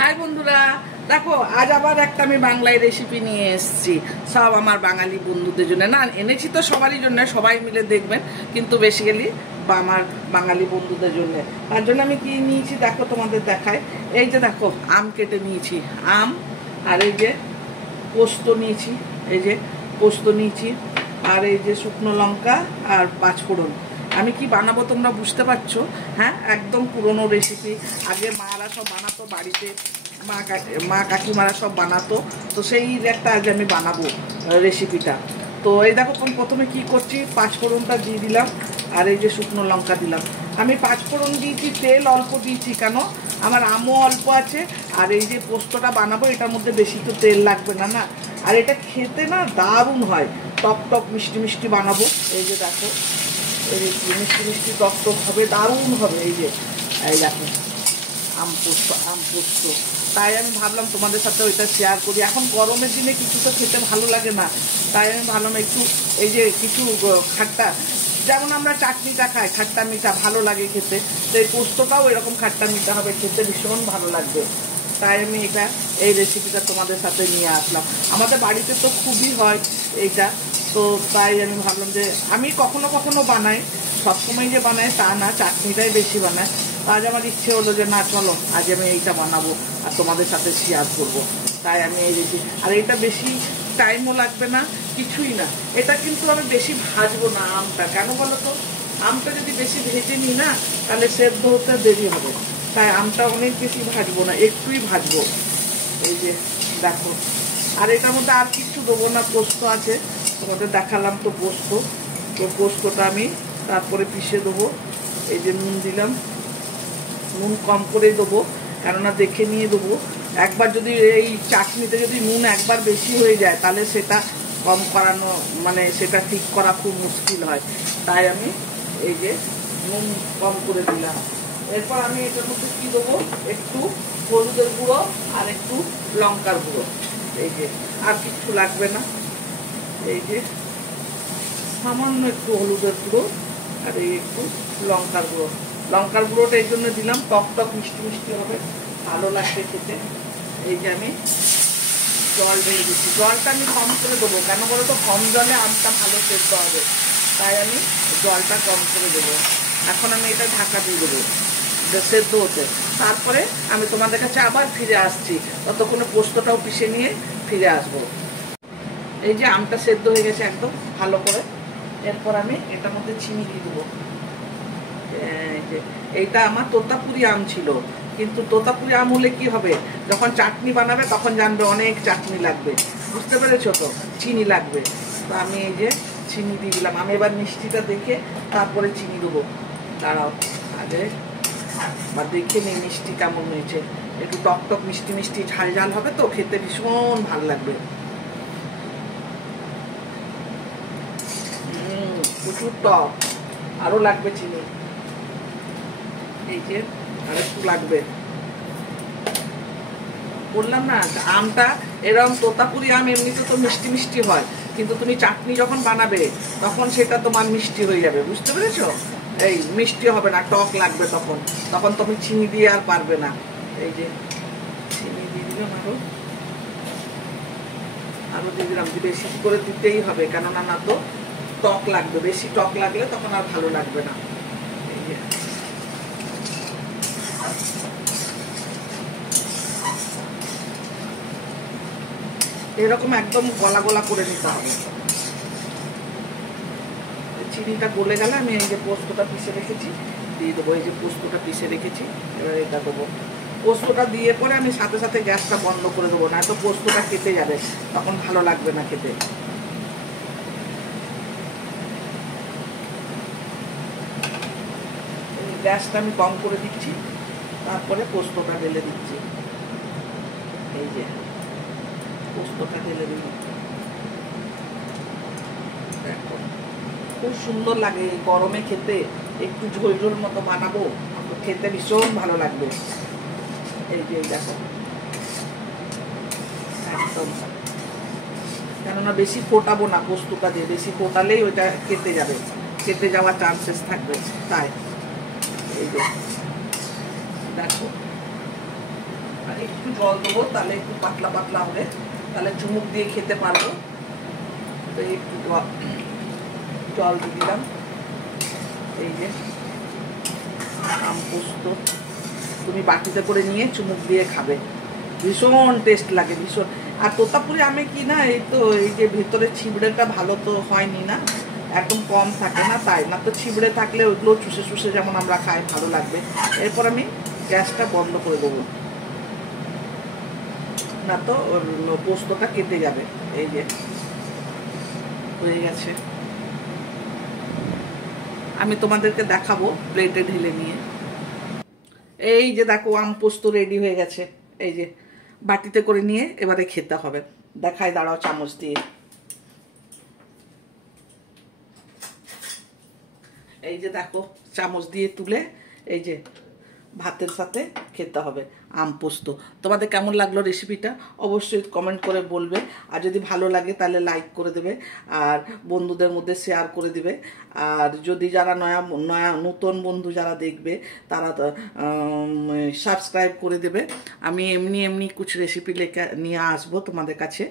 High বন্ধুরা, দেখো আজ আবার একটা আমি বাংলায় রেসিপি নিয়ে এসেছি সব আমার বাঙালি বন্ধুদের জন্য। না এনেছি তো সবারই জন্য, সবাই মিলে দেখবেন, কিন্তু বেসিক্যালি আমার বাঙালি বন্ধুদের জন্য। তার জন্য আমি কি নিয়েছি দেখো, তোমাদের দেখায়। এই যে দেখো, আম কেটে নিয়েছি, আম, আর এই যে পোস্ত নিয়েছি, এই যে পোস্ত নিয়েছি, আর এই যে শুকনো লঙ্কা আর পাঁচফোড়ন। আমি কি বানাবো তোমরা বুঝতে পারছো? হ্যাঁ, একদম পুরনো রেসিপি। আগে মারা সব বানাতো বাড়িতে, মা কাকিমারা সব বানাতো, তো সেই একটা আজ আমি বানাবো রেসিপিটা। তো এই দেখো প্রথমে কি করছি, পাঁচফোড়নটা দিয়ে দিলাম, আর এই যে শুকনো লঙ্কা দিলাম। আমি পাঁচফোড়ন দিয়েছি, তেল অল্প দিয়েছি, কেন আমার আমও অল্প আছে, আর এই যে পোস্তটা বানাবো এটার মধ্যে বেশি তো তেল লাগবে না, না। আর এটা খেতে না দারুণ হয়, টক টক মিষ্টি মিষ্টি বানাবো। এই যে দেখো, এই যে মিষ্টি মিষ্টি টক টক হবে, দারুণ হবে। এই যে এই দেখো আম পোস্ত। তাই আমি ভাবলাম তোমাদের সাথে ওইটা শেয়ার করি। এখন গরমের দিনে কিছু তো খেতে ভালো লাগে না, তাই আমি ভাবলাম একটু এই যে কিছু খাট্টা, যেমন আমরা চাটনিটা খাই খাট্টা মিঠা, ভালো লাগে খেতে, তো এই পোস্তটাও এরকম খাট্টা মিঠা হবে, খেতে ভীষণ ভালো লাগবে। তাই আমি এই রেসিপিটা তোমাদের সাথে নিয়ে আসলাম। আমাদের বাড়িতে তো খুবই হয় এইটা, তো তাই আমি ভাবলাম যে আমি কখনো কখনো বানাই, সবসময় যে বানাই তা না, চাটনিটাই বেশি বানাই। আজ আমার ইচ্ছে হলো যে না চলো আজ আমি এইটা বানাবো আর তোমাদের সাথে শেয়ার করবো, তাই আমি এই রেসিপি। আর এটা বেশি টাইমও লাগবে না, কিছুই না। এটা কিন্তু আমি বেশি ভাজবো না আমটা, কেন বলো তো? আমটা যদি বেশি ভেজে নিই না, তাহলে সেদ্ধ হতে দেরি হবে, তাই আমটা অনেক বেশি ভাজবো না, একটুই ভাজবো। এই যে দেখো, আর এটার মধ্যে আর কিছু দেবো না, পোস্ত আছে, তোমাদের দেখালাম তো পোস্ত। তো পোস্তটা আমি তারপরে পিষে দেবো। এই যে নুন দিলাম, নুন কম করে দেবো, কেননা দেখে নিয়ে দেবো। একবার যদি এই চাটনিতে যদি নুন একবার বেশি হয়ে যায়, তাহলে সেটা কম করানো, মানে সেটা ঠিক করা খুব মুশকিল হয়, তাই আমি এই যে নুন কম করে দিলাম। এরপর আমি এটার মধ্যে কী দেবো, একটু হলুদের গুঁড়ো আর একটু লঙ্কার গুঁড়ো। এই যে আর কিচ্ছু লাগবে না, এই যে সামান্য একটু হলুদের গুঁড়ো আর এই একটু লঙ্কার গুঁড়ো। লঙ্কার গুঁড়োটা এই জন্য দিলাম, টক টক মিষ্টি মিষ্টি হবে, ভালো লাগবে খেতে। এই যে আমি জল ঢেলে দিচ্ছি, জলটা আমি কম করে দেবো, কেন বলো তো? কম জলে আমটা ভালো সেদ্ধ হবে, তাই আমি জলটা কম করে দেবো। এখন আমি এটা ঢাকা দিয়ে দেবো সেদ্ধ হতে, তারপরে আমি তোমাদের কাছে আবার ফিরে আসছি, ততক্ষণে পোস্তটাও পিষে নিয়ে ফিরে আসবো। এই যে আমটা সেদ্ধ হয়ে গেছে একদম ভালো করে। এরপর আমি এটার মধ্যে চিনি দিয়ে দেবো। এইটা আমার তোতাপুরি আম ছিল, কিন্তু তোতাপুরি আম হলে কি হবে, যখন চাটনি বানাবে তখন জানবে অনেক চাটনি লাগবে, বুঝতে পেরেছো তো? চিনি লাগবে, তো আমি এই যে চিনি দিয়ে দিলাম। আমি এবার মিষ্টিটা দেখে তারপরে চিনি দেবো, দাঁড়াও আগে বা দেখে নিই মিষ্টি কেমন হয়েছে। একটু টক টক মিষ্টি মিষ্টি ঝাল ঝাল হবে, তো খেতে ভীষণ ভালো লাগবে। প্রচুর টক, আরও লাগবে চিনি, এই যে আর একটু লাগবে। বললাম না, আমটা এরকম তোতাপুরি আম এমনিতে তো মিষ্টি মিষ্টি হয়, কিন্তু তুমি চাটনি যখন বানাবে তখন সেটা তোমার মিষ্টি হয়ে যাবে, বুঝতে পেরেছো? এই মিষ্টি হবে না, টক লাগবে তখন, তখন তুমি চিনি দিয়ে আর পারবে না। এই যে চিনি দিয়ে দিলাম, আরো দিয়ে দিলাম, বেশি করে দিতেই হবে, কেননা না তো টক লাগবে, বেশি টক লাগলে তখন আর ভালো লাগবে না। এই যে এরকম একদম গলা গলা করে নিতে হবে। চিনিটা গলে গেলে আমি এই যে পোস্তটা পিষে রেখেছি দিয়ে দেবো। এই যে পোস্তটা পিষে রেখেছি, এবার এটা দেবো। পোস্তটা দিয়ে পরে আমি সাথে সাথে গ্যাসটা বন্ধ করে দেবো, না তো পোস্তটা কেটে যাবে, তখন ভালো লাগবে না খেতে। গ্যাসটা আমি কম করে দিচ্ছি, তারপরে পোস্তটা ঢেলে দিচ্ছি। এই যে পোস্তটা ঢেলে দিই, দেখো খুব সুন্দর লাগে গরমে খেতে, একটু ঝোল ঝোল মতো বানাবো, খেতে ভীষণ ভালো লাগবে। এই যে দেখো একদম, কেননা বেশি ফোটাবো না পোস্তটা দিয়ে, বেশি ফোটালেই ওইটা কেটে যাবে, কেটে যাওয়ার চান্সেস থাকবে, তাই এই যে দেখো একটু জল দেবো, তাহলে একটু পাতলা পাতলা হবে, তাহলে চুমুক দিয়ে খেতে পারবো। তো একটু জল দিয়ে দিলাম। এই যে আম পোস্ত তুমি বাটিতে করে নিয়ে চুমুক দিয়ে খাবে, ভীষণ টেস্ট লাগে, ভীষণ। আর তোতাপুরি আমে কি না, এই তো এই যে ভিতরে ছিবড়েটা ভালো তো হয়নি না, একদম কম থাকে না, তাই না তো ছিবড়ে থাকলে ওইগুলো চুষে চুষে যেমন আমরা খাই ভালো লাগবে। এরপর আমি গ্যাসটা বন্ধ করে দেবো, না তো পোস্তটা কেটে যাবে। এই যে হয়ে গেছে, আমি তোমাদেরকে দেখাবো প্লেটে ঢেলে নিয়ে। এই যে দেখো আম পোস্ত রেডি হয়ে গেছে, এই যে বাটিতে করে নিয়ে এবারে খেতে হবে। দেখাই, দাঁড়াও চামচ দিয়ে। এই যে দেখো চামচ দিয়ে তুলে এই যে ভাতের সাথে খেতে হবে আম পোস্ত। তোমাদের কেমন লাগলো রেসিপিটা অবশ্যই কমেন্ট করে বলবে, আর যদি ভালো লাগে তাহলে লাইক করে দেবে, আর বন্ধুদের মধ্যে শেয়ার করে দিবে। আর যদি যারা নতুন বন্ধু যারা দেখবে তারা সাবস্ক্রাইব করে দেবে। আমি এমনি এমনি কিছু রেসিপি নিয়ে আসবো তোমাদের কাছে।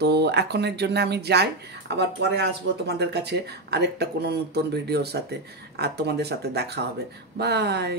তো এখনের জন্য আমি যাই, আবার পরে আসবো তোমাদের কাছে আরেকটা কোনো নতুন ভিডিওর সাথে, আর তোমাদের সাথে দেখা হবে। বাই।